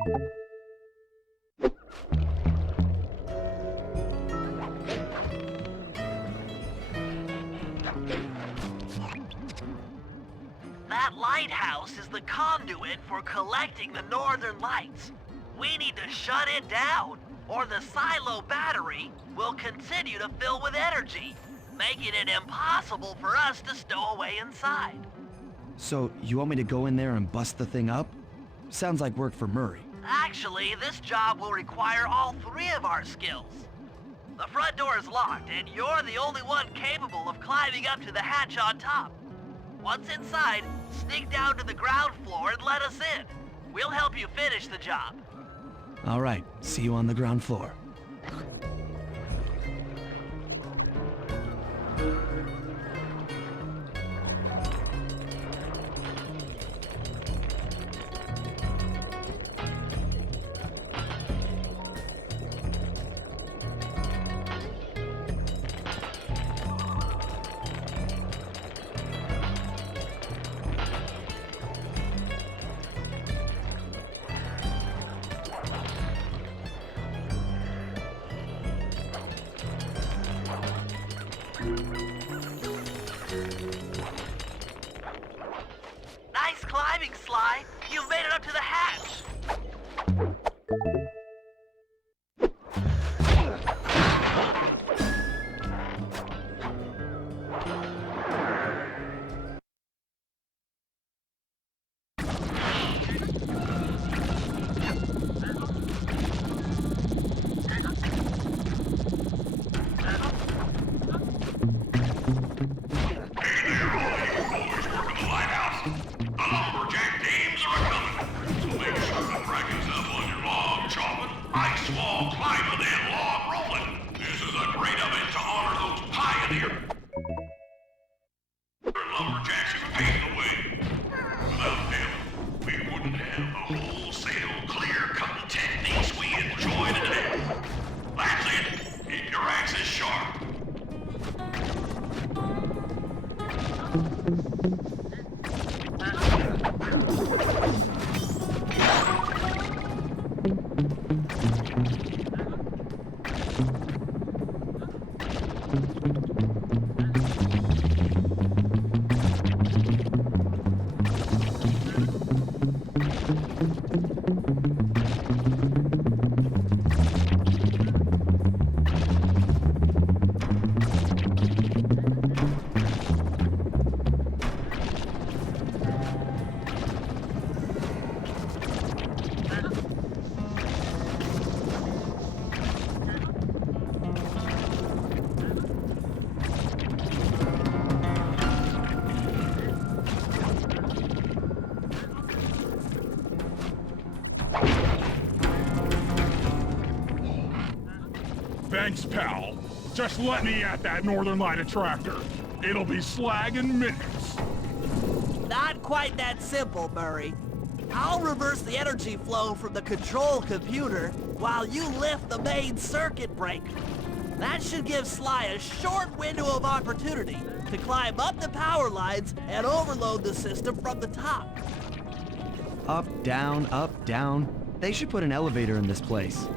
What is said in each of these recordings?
That lighthouse is the conduit for collecting the northern lights. We need to shut it down, or the silo battery will continue to fill with energy, making it impossible for us to stow away inside. So, you want me to go in there and bust the thing up? Sounds like work for Murray. Actually, this job will require all three of our skills. The front door is locked, and you're the only one capable of climbing up to the hatch on top. Once inside, sneak down to the ground floor and let us in. We'll help you finish the job. All right, see you on the ground floor. Nice climbing, Sly. You've made it up to the hatch. Thanks, pal. Just let me at that Northern Light attractor. It'll be slag in minutes. Not quite that simple, Murray. I'll reverse the energy flow from the control computer while you lift the main circuit breaker. That should give Sly a short window of opportunity to climb up the power lines and overload the system from the top. Up, down, up, down. They should put an elevator in this place.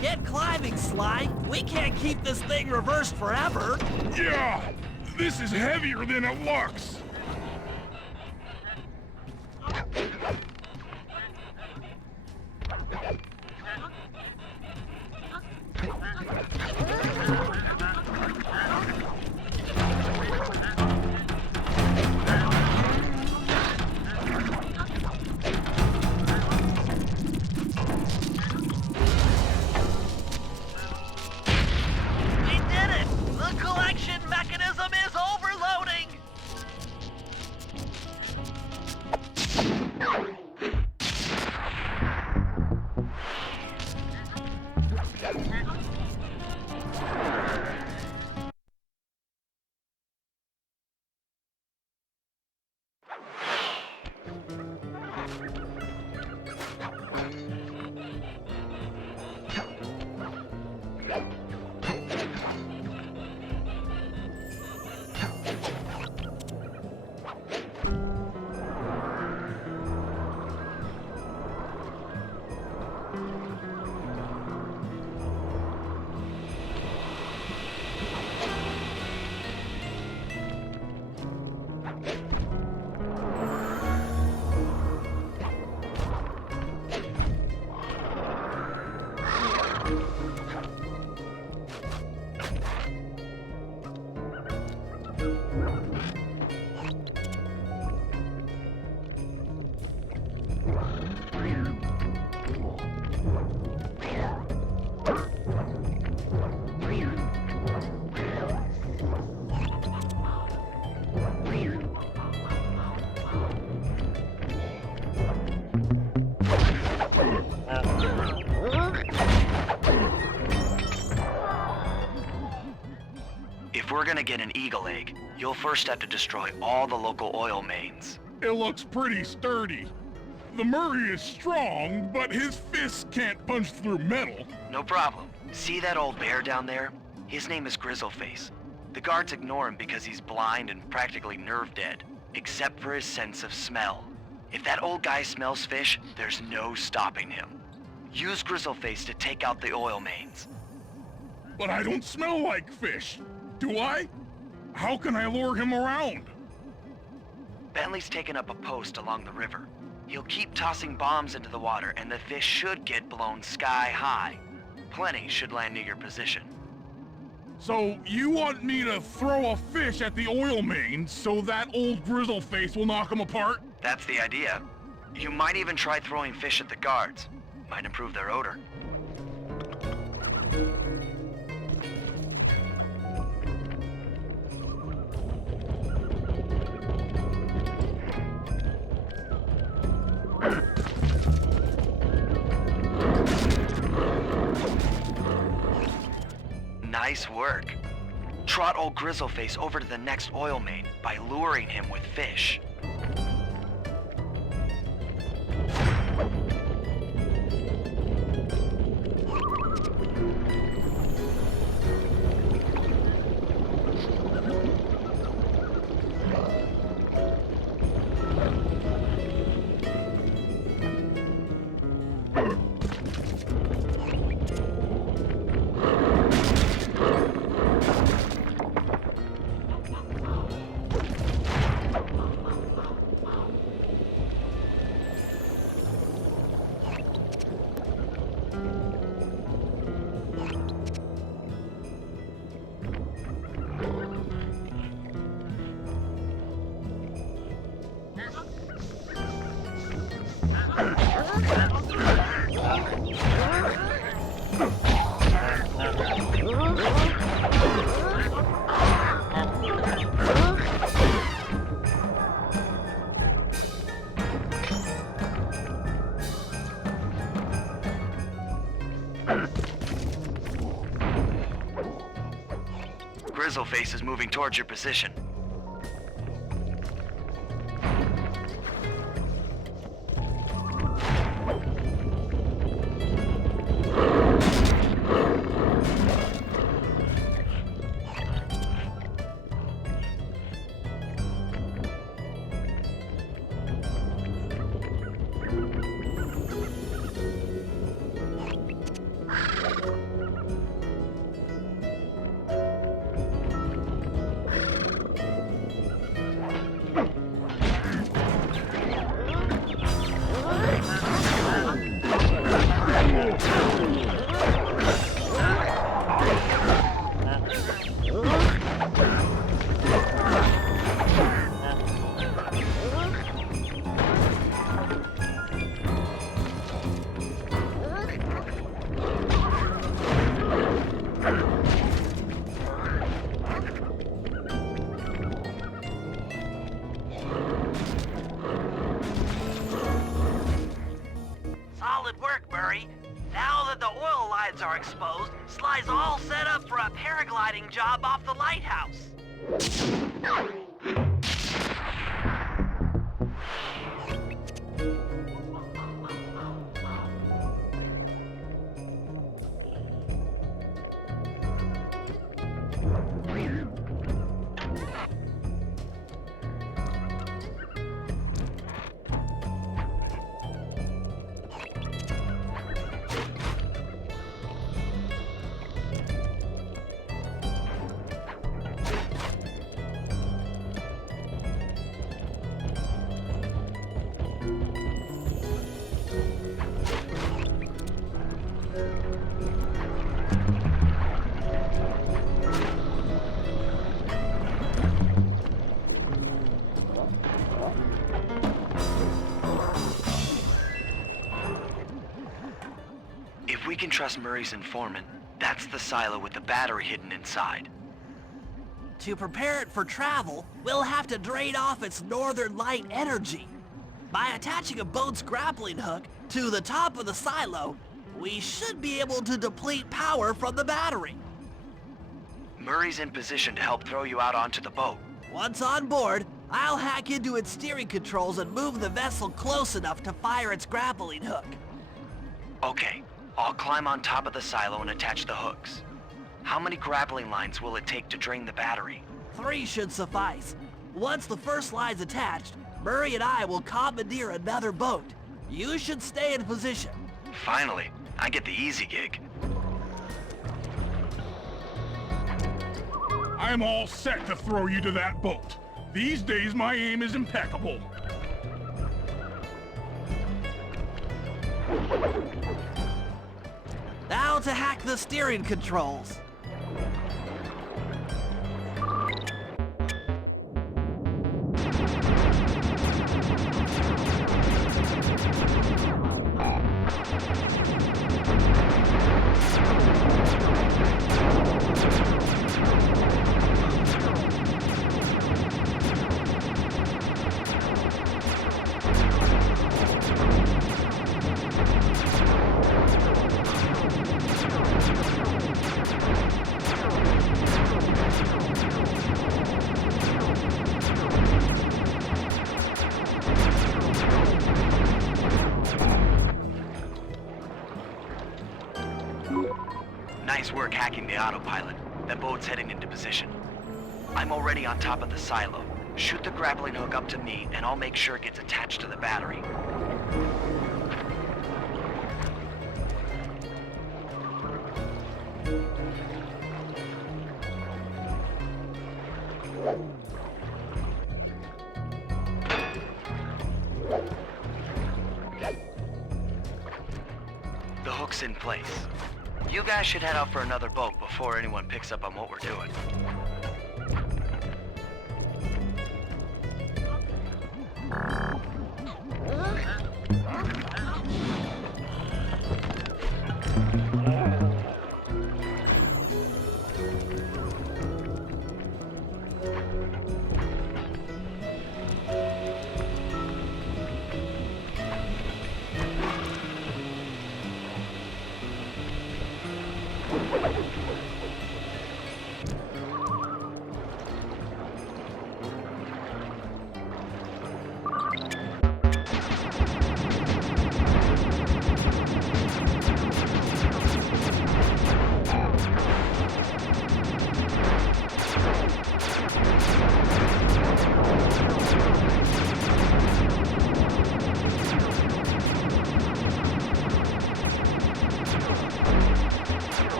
Get climbing, Sly. We can't keep this thing reversed forever. Yeah, this is heavier than it looks. If we're gonna get an eagle egg, you'll first have to destroy all the local oil mains. It looks pretty sturdy. The Murray is strong, but his fists can't punch through metal. No problem. See that old bear down there? His name is Grizzleface. The guards ignore him because he's blind and practically nerve dead, except for his sense of smell. If that old guy smells fish, there's no stopping him. Use Grizzleface to take out the oil mains. But I don't smell like fish, do I? How can I lure him around? Bentley's taken up a post along the river. He'll keep tossing bombs into the water and the fish should get blown sky high. Plenty should land near your position. So you want me to throw a fish at the oil mains so that old Grizzleface will knock him apart? That's the idea. You might even try throwing fish at the guards. Might improve their odor. Nice work. Trot old Grizzleface over to the next oil main by luring him with fish. Grizzleface is moving towards your position. Solid work, Murray. Now that the oil lines are exposed, Sly's all set up for a paragliding job off the lighthouse. trust Murray's informant, that's the silo with the battery hidden inside. To prepare it for travel, we'll have to drain off its northern light energy. By attaching a boat's grappling hook to the top of the silo, we should be able to deplete power from the battery. Murray's in position to help throw you out onto the boat. Once on board, I'll hack into its steering controls and move the vessel close enough to fire its grappling hook. Okay, I'll climb on top of the silo and attach the hooks. How many grappling lines will it take to drain the battery? 3 should suffice. Once the first line's attached, Murray and I will commandeer another boat. You should stay in position. Finally, I get the easy gig. I'm all set to throw you to that boat. These days, my aim is impeccable. Now to hack the steering controls. Nice work hacking the autopilot. That boat's heading into position. I'm already on top of the silo. Shoot the grappling hook up to me, and I'll make sure it gets attached to the battery. The hook's in place. You guys should head out for another boat before anyone picks up on what we're doing.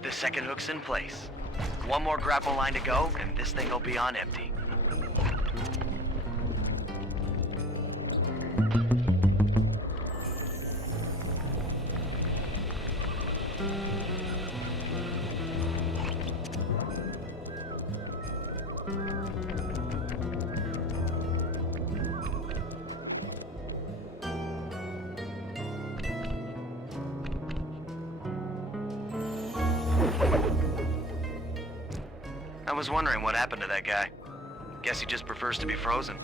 The second hook's in place. One more grapple line to go, and this thing will be on empty. I was wondering what happened to that guy. Guess he just prefers to be frozen.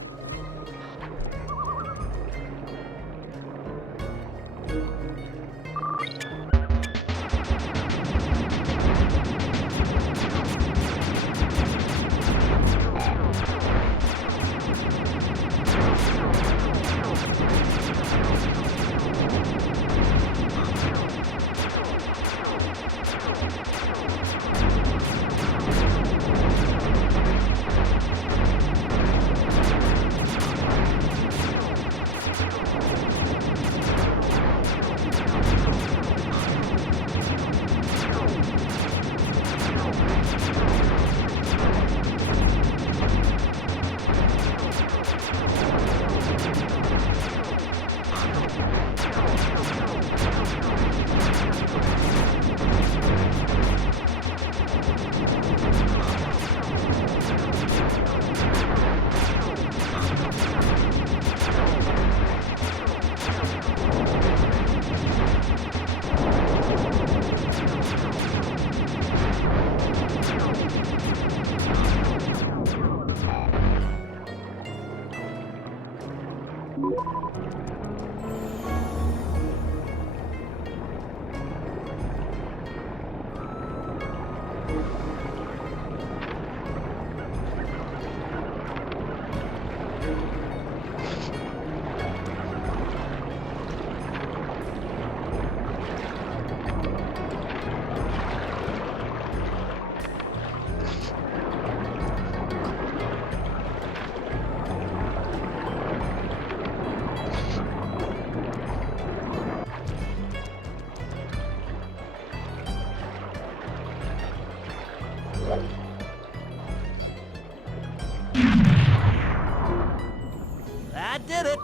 That did it.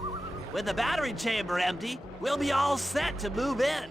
With the battery chamber empty, we'll be all set to move in.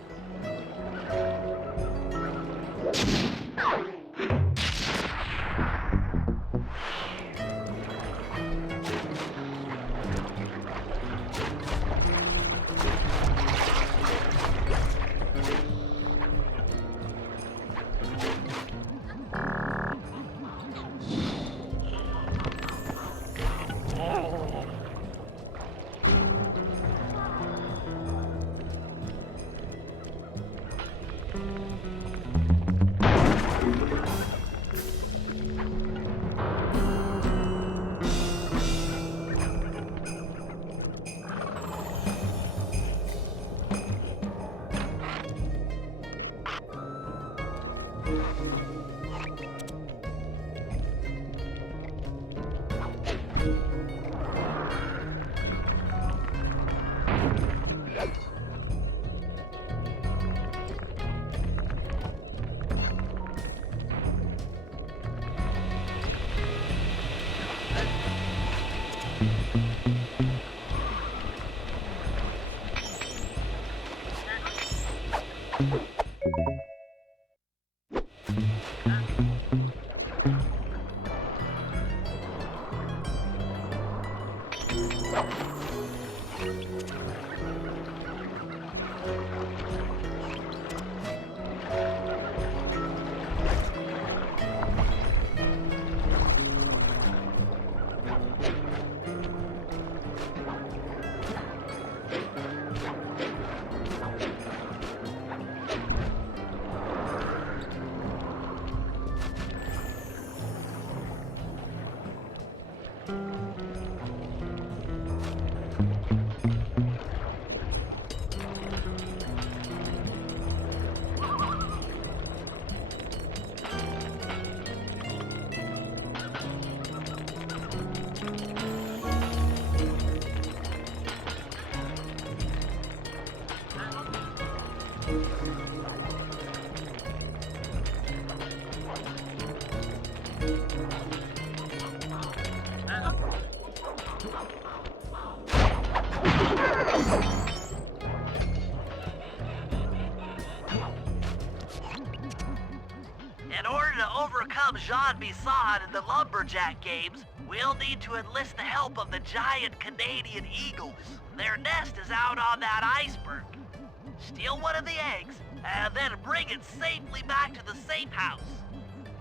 In order to overcome Jean Bisson in the Lumberjack games, we'll need to enlist the help of the giant Canadian eagles. Their nest is out on that iceberg. Steal one of the eggs, and then bring it safely back to the safe house.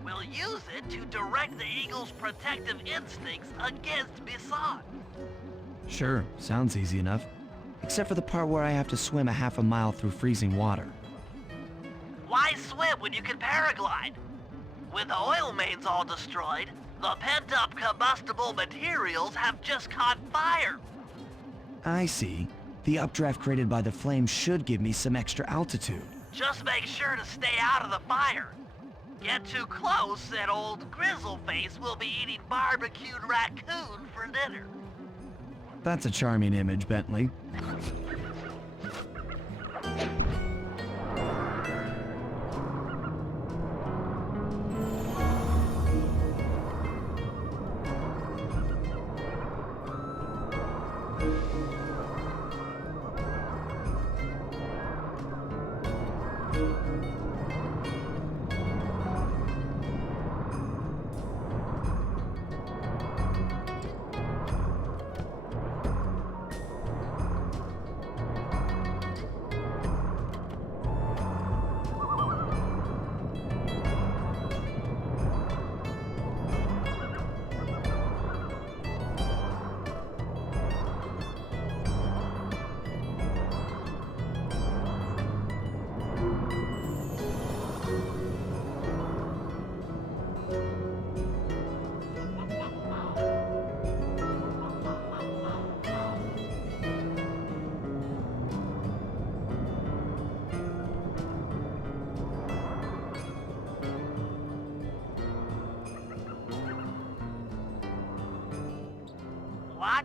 We'll use it to direct the eagle's protective instincts against Bisson. Sure, sounds easy enough. Except for the part where I have to swim a half a mile through freezing water. Why swim when you can paraglide? With the oil mains all destroyed, the pent-up combustible materials have just caught fire. I see. The updraft created by the flames should give me some extra altitude. Just make sure to stay out of the fire. Get too close and old Grizzleface will be eating barbecued raccoon for dinner. That's a charming image, Bentley.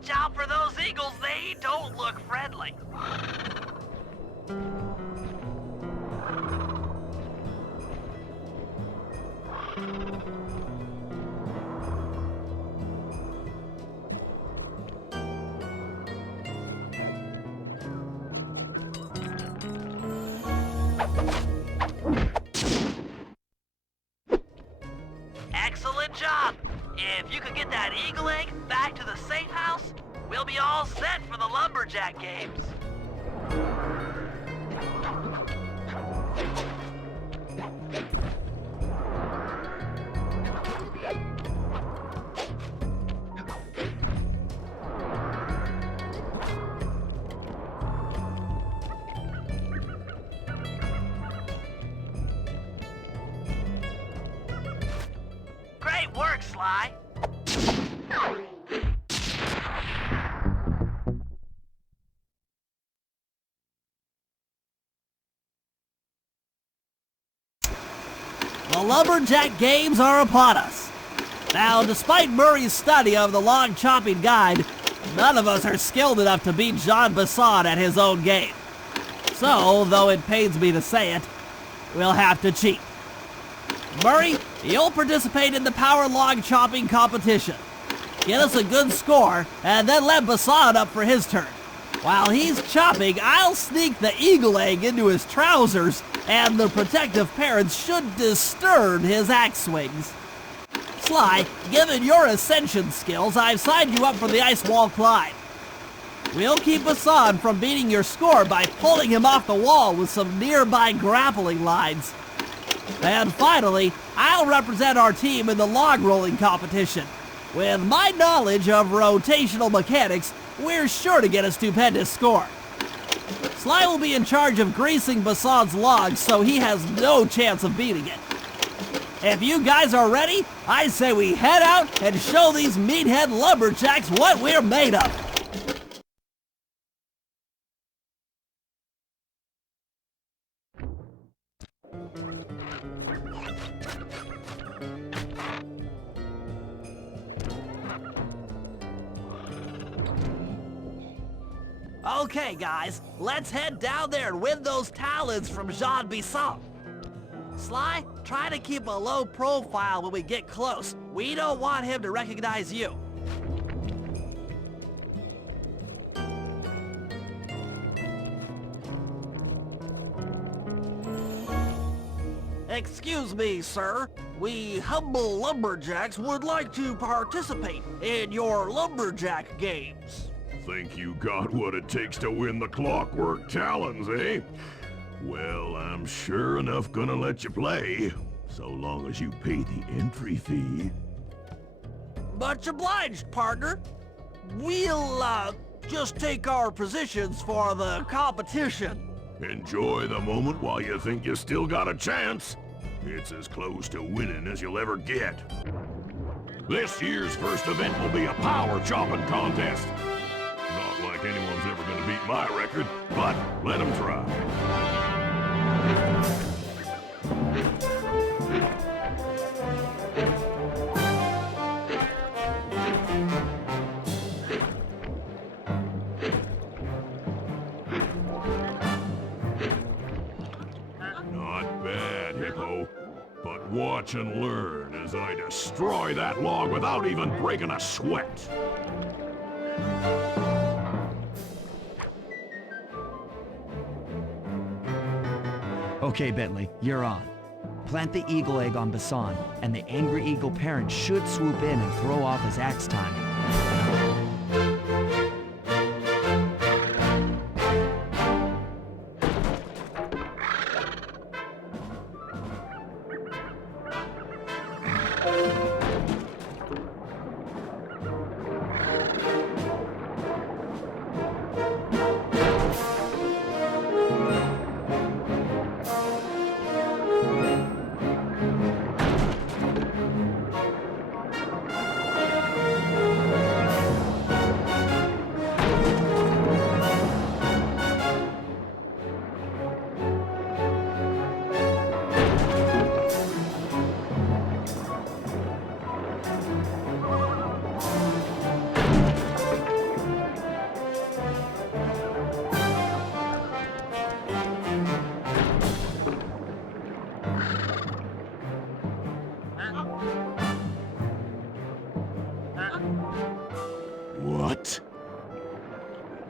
watch out for those eagles. They don't look friendly. Excellent job. If you could get that eagle egg back to the safe house, we'll be all set for the lumberjack games. Great work, Sly. The lumberjack games are upon us. Now, despite Murray's study of the log chopping guide, none of us are skilled enough to beat Jean Basson at his own game. So, though it pains me to say it, we'll have to cheat. Murray, you'll participate in the power log chopping competition. Get us a good score, and then let Basson up for his turn. While he's chopping, I'll sneak the eagle egg into his trousers, and the protective parents should disturb his axe swings. Sly, given your ascension skills, I've signed you up for the ice wall climb. We'll keep Basson from beating your score by pulling him off the wall with some nearby grappling lines. And finally, I'll represent our team in the log rolling competition. With my knowledge of rotational mechanics, we're sure to get a stupendous score. Sly will be in charge of greasing Basson's logs, so he has no chance of beating it. If you guys are ready, I say we head out and show these meathead lumberjacks what we're made of. Okay, guys, let's head down there and win those talons from Jean Basson. Sly, try to keep a low profile when we get close. We don't want him to recognize you. Excuse me, sir. We humble lumberjacks would like to participate in your lumberjack games. Think you got what it takes to win the clockwork talons, eh? Well, I'm sure enough gonna let you play, so long as you pay the entry fee. Much obliged, partner. We'll, just take our positions for the competition. Enjoy the moment while you think you still got a chance. It's as close to winning as you'll ever get. This year's first event will be a power chopping contest. Not like anyone's ever gonna beat my record, but let them try. Not bad, Hippo. But watch and learn as I destroy that log without even breaking a sweat. Okay, Bentley, you're on. Plant the eagle egg on Basson, and the angry eagle parent should swoop in and throw off his axe time.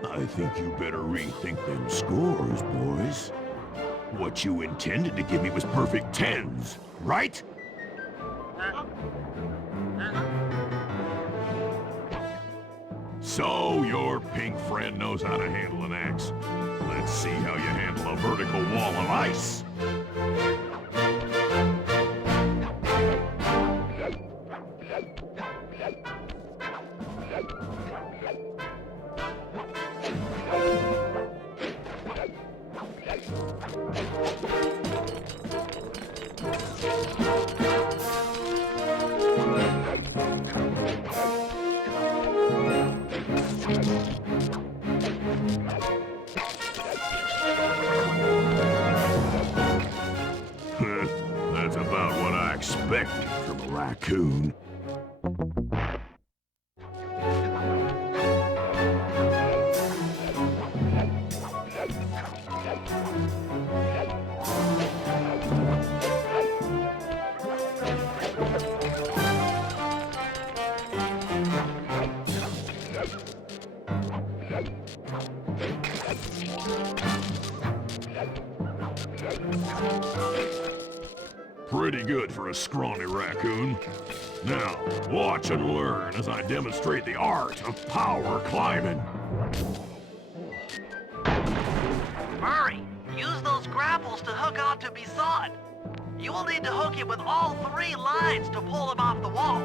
I think you better rethink them scores, boys. What you intended to give me was perfect tens, right? So, your pink friend knows how to handle an axe. Let's see how you handle a vertical wall of ice. That's about what I expected from a raccoon. Pretty good for a scrawny raccoon. Now, watch and learn as I demonstrate the art of power climbing. Murray, use those grapples to hook onto Bison. You will need to hook him with all 3 lines to pull him off the wall.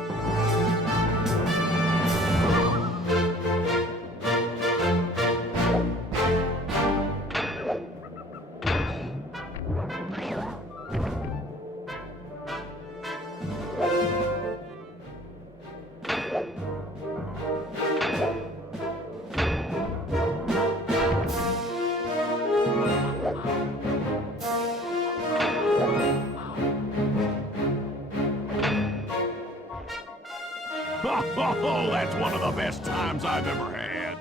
Oh, that's one of the best times I've ever had.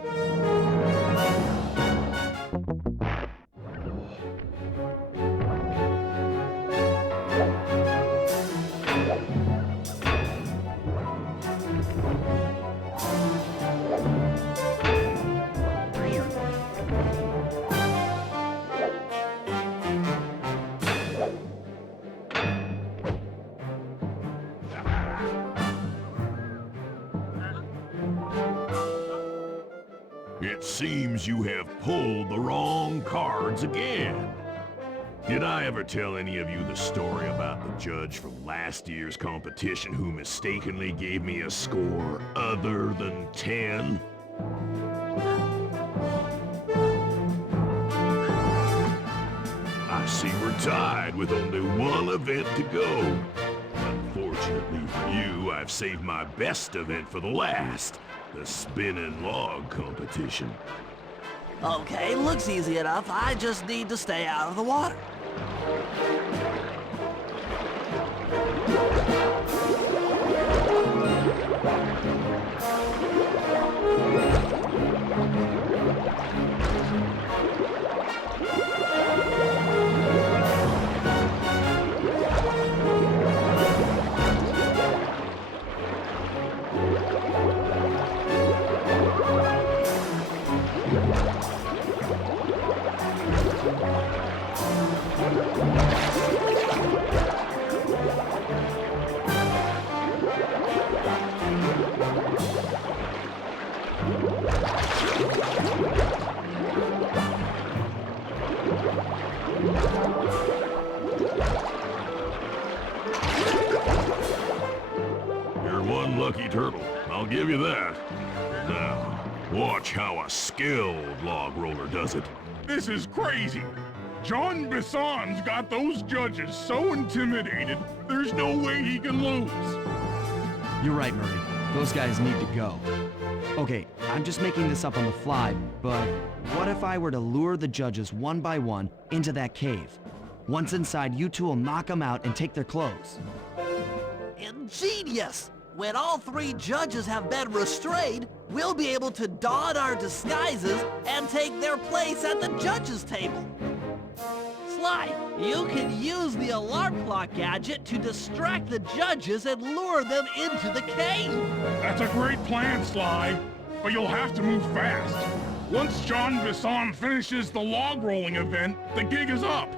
It seems you have pulled the wrong cards again. Did I ever tell any of you the story about the judge from last year's competition who mistakenly gave me a score other than 10? I see we're tied with only one event to go. Unfortunately for you, I've saved my best event for the last. The spinning log competition. Okay, looks easy enough. I just need to stay out of the water. You're one lucky turtle, I'll give you that. Now, watch how a skilled log roller does it. This is crazy. John Bison's got those judges so intimidated, there's no way he can lose. You're right, Murray. Those guys need to go. Okay, I'm just making this up on the fly, but what if I were to lure the judges one by one into that cave? Once inside, you two will knock them out and take their clothes. Ingenious! When all 3 judges have been restrained, we'll be able to don our disguises and take their place at the judges' table. Sly, you can use the alarm clock gadget to distract the judges and lure them into the cave. That's a great plan, Sly, but you'll have to move fast. Once John Bisson finishes the log rolling event, the gig is up.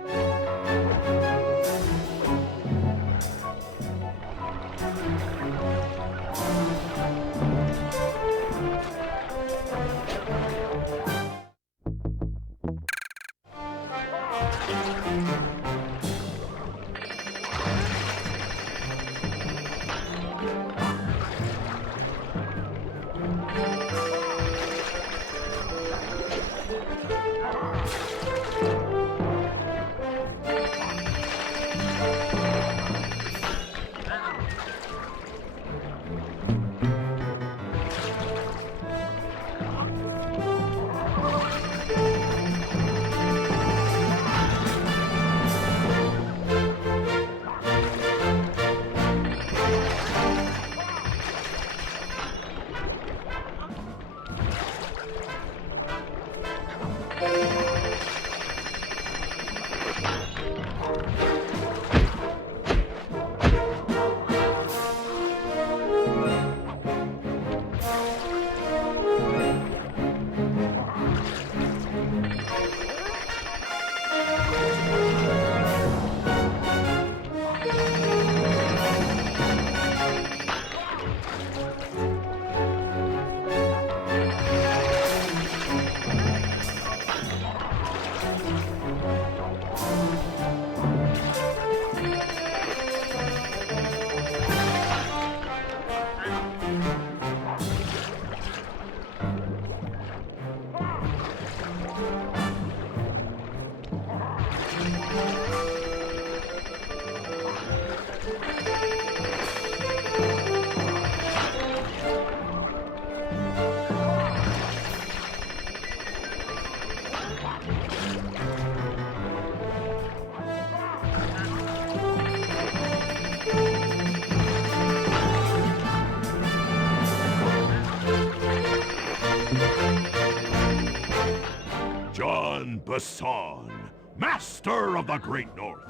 John Bisson, master of the Great North.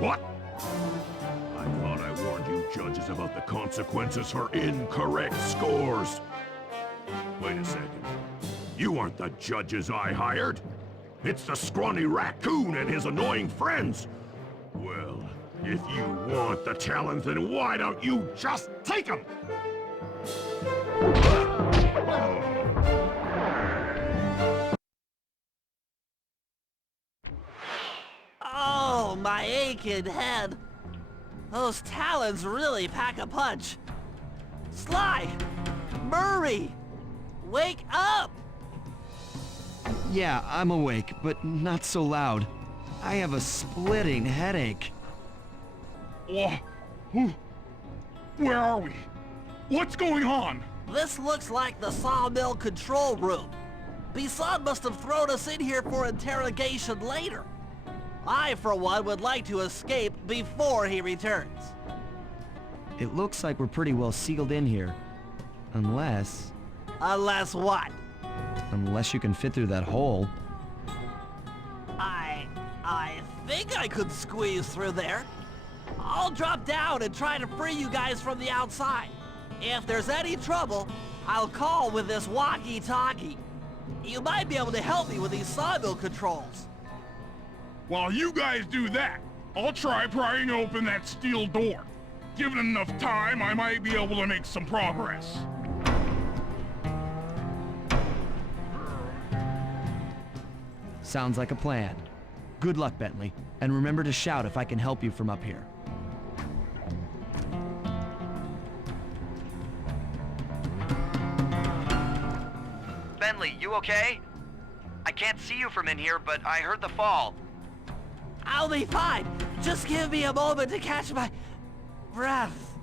What? I thought I warned you judges about the consequences for incorrect scores. Wait a second. You aren't the judges I hired. It's the scrawny raccoon and his annoying friends. Well, if you want the talent, then why don't you just take them? Oh, my aching head. Those talons really pack a punch. Sly! Murray! Wake up! Yeah, I'm awake, but not so loud. I have a splitting headache. Where are we? What's going on? This looks like the sawmill control room. Bisson must have thrown us in here for interrogation later. I, for one, would like to escape before he returns. It looks like we're pretty well sealed in here. Unless... Unless what? Unless you can fit through that hole. I think I could squeeze through there. I'll drop down and try to free you guys from the outside. If there's any trouble, I'll call with this walkie-talkie. You might be able to help me with these sawmill controls. While you guys do that, I'll try prying open that steel door. Given enough time, I might be able to make some progress. Sounds like a plan. Good luck, Bentley. And remember to shout if I can help you from up here. Bentley, you okay? I can't see you from in here, but I heard the fall. I'll be fine. Just give me a moment to catch my breath.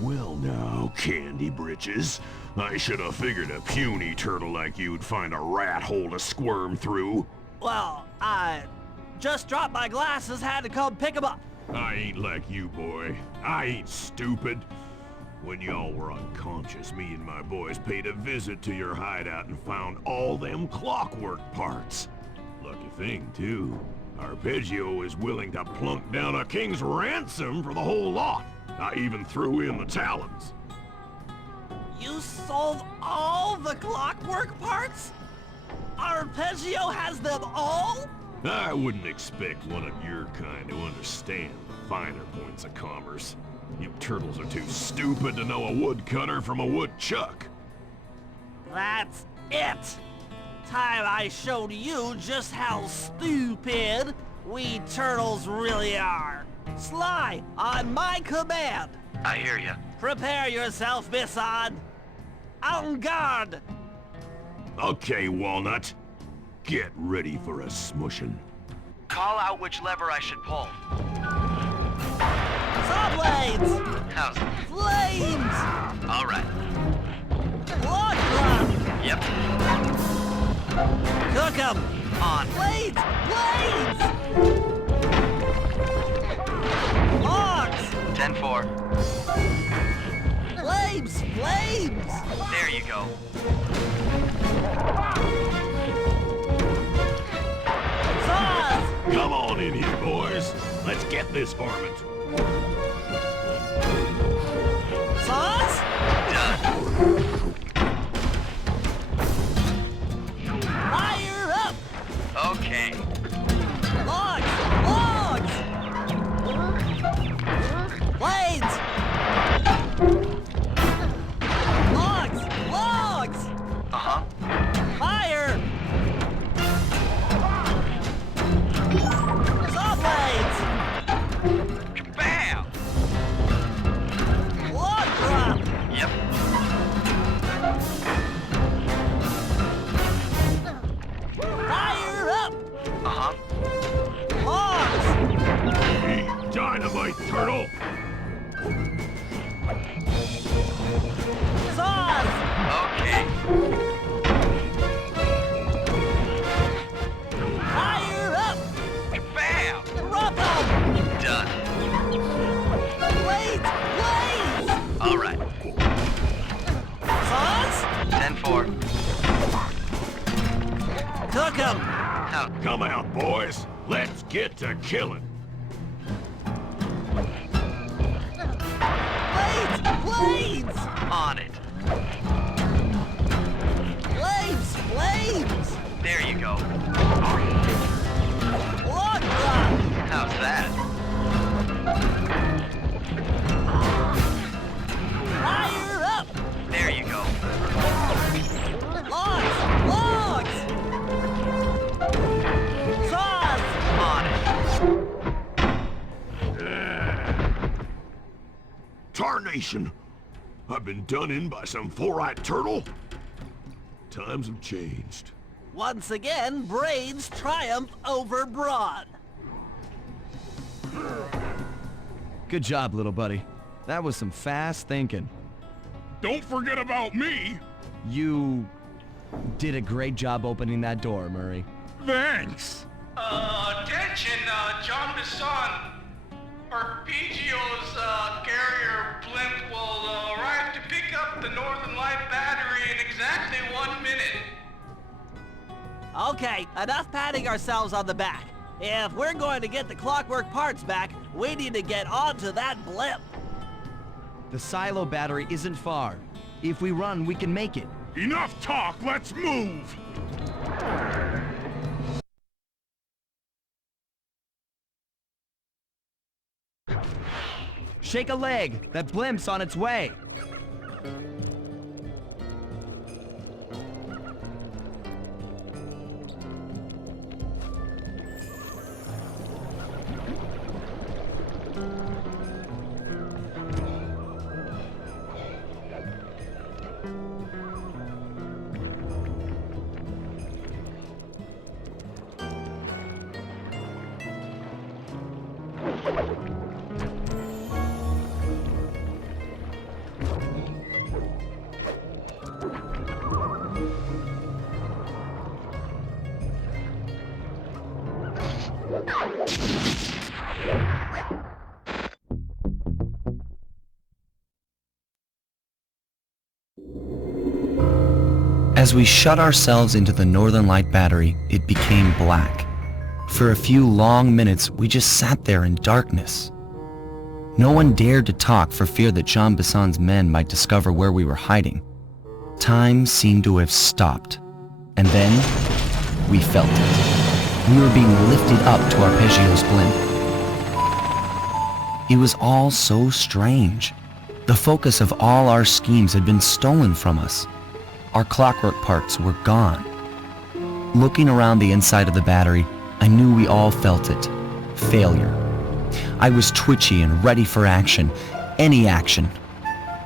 Well now, Candy Britches. I should have figured a puny turtle like you'd find a rat hole to squirm through. Well, I just dropped my glasses, had to come pick 'em up. I ain't like you, boy. I ain't stupid. When y'all were unconscious, me and my boys paid a visit to your hideout and found all them clockwork parts. Lucky thing, too. Arpeggio is willing to plunk down a king's ransom for the whole lot. I even threw in the talons. You sold all the clockwork parts? Arpeggio has them all? I wouldn't expect one of your kind to understand the finer points of commerce. You turtles are too stupid to know a woodcutter from a woodchuck. That's it. Time I showed you just how stupid we turtles really are. Sly, on my command. I hear ya. Prepare yourself, Bisson. En garde. Okay, Walnut. Get ready for a smushin'. Call out which lever I should pull. Saw blades! How's it? Flames! All right. Log drop! Yep. Cook 'em! On. Blades! Blades! Logs! 10-4. Flames! Flames! There you go. Saws! Come on in here, boys. Let's get this varmint. Saws? Done. Fire up! Okay. Logs! Logs! Blades! Logs! Logs! Uh-huh. Fire! Saw blades! Bam! Log drop! Yep. Fire up! Uh-huh. Logs! Hey, dynamite, turtle! Saws! Okay. Fire up! Bam! Drop 'em! Done. Blades! Blades! All right. Saws? 10-4. Cook 'em! How? Come out, boys. Let's get to killing. Blades! Blades! On it. Flames! Flames! There you go. Log drop! How's that? Fire up! There you go. Logs! Logs! Saws! On it. Tarnation! I've been done in by some four-eyed turtle? Times have changed. Once again, brains triumph over brawn. Good job, little buddy. That was some fast thinking. Don't forget about me! You... Did a great job opening that door, Murray. Thanks. Attention, John Bisson. Arpeggio's carrier blimp will arrive to pick up the Northern Light battery in exactly 1 minute. Okay, enough patting ourselves on the back. If we're going to get the Clockwork parts back, we need to get onto that blimp. The silo battery isn't far. If we run, we can make it. Enough talk, let's move! Shake a leg! That blimp's on its way! As we shut ourselves into the Northern Light battery, it became black. For a few long minutes, we just sat there in darkness. No one dared to talk for fear that Jean Bisson's men might discover where we were hiding. Time seemed to have stopped. And then, we felt it. We were being lifted up to Arpeggio's blimp. It was all so strange. The focus of all our schemes had been stolen from us. Our clockwork parts were gone. Looking around the inside of the battery, I knew we all felt it. Failure. I was twitchy and ready for action. Any action.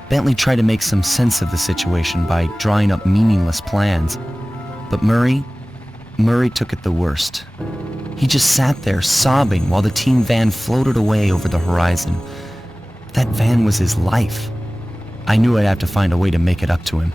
Bentley tried to make some sense of the situation by drawing up meaningless plans. But Murray took it the worst. He just sat there sobbing while the team van floated away over the horizon. That van was his life. I knew I'd have to find a way to make it up to him.